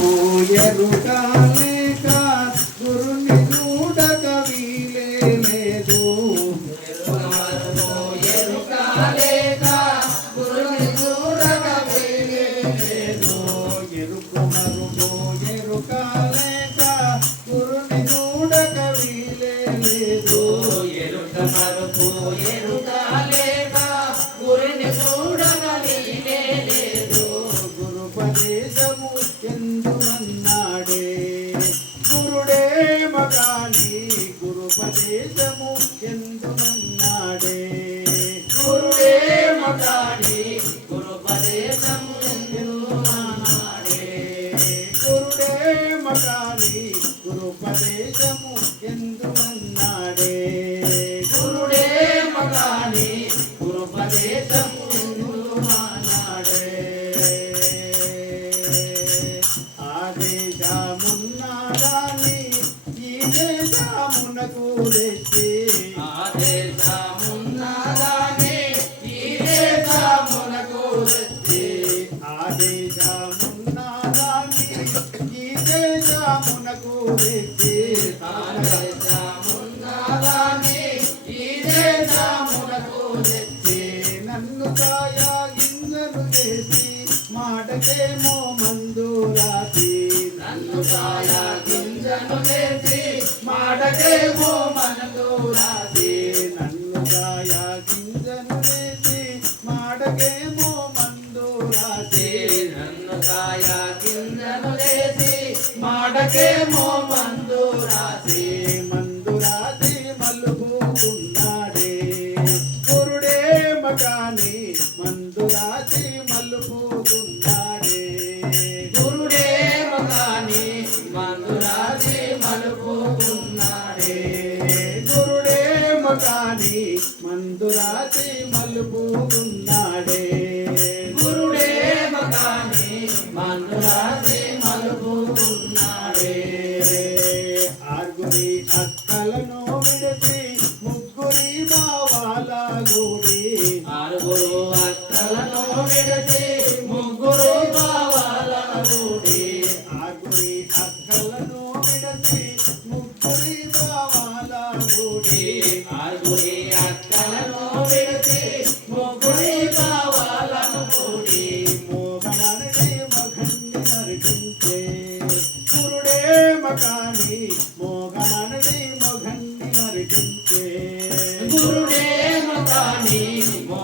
mulher do carro. నాడే గురుడే మగాని గురుపదేశము నాడే ఆదేశమున్నాడాని ఈ దేశమునకు తెచ్చి మాటకేమో మందు రాతి నన్ను కాయ గింజను లేచి మాటకేమో మనకు గురుడే మకాని మందురాతి మలుపుకున్నాడే గురుడే మకాని మందురాతి మలుపుకున్నాడే ఆగురి అక్కలను విడిచి ముగ్గురి బావాల గుడి ఆరుగురు అక్కలను విడిచి ముగ్గురు బావాల గుడి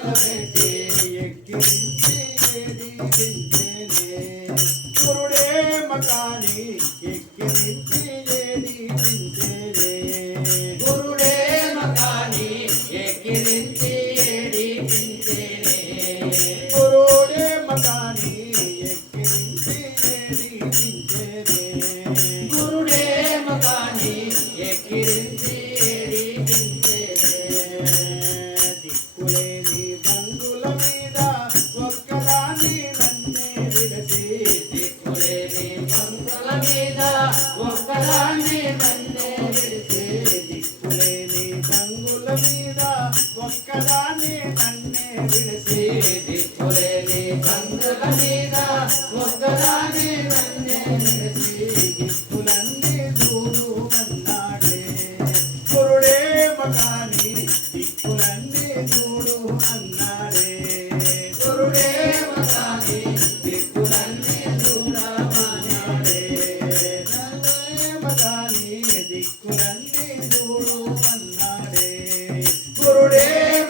Thank you. గుండెల మీద ఒక్కదాన్ని నన్నే దిక్కులేని రంగుల మీద ఒక్కదాన్ని నన్నే విడిసి దిక్కులేని రంగుల మీద ఒక్కదాన్ని నన్నే విడిసి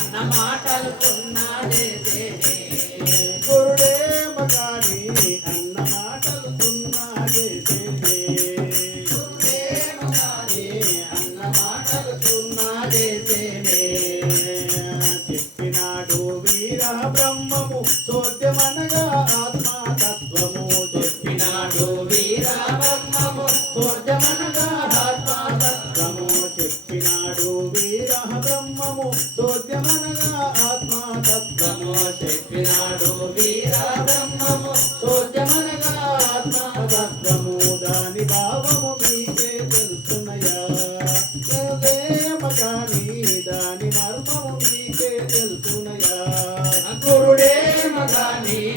అన్న మాటలు కొన్నాడే దేవి గురుడే మగాడి అన్న మాటలు కొన్నాడే దేవి గురుడే మగాడి అన్న మాటలు కొన్నాడే ఆత్మ Kadani.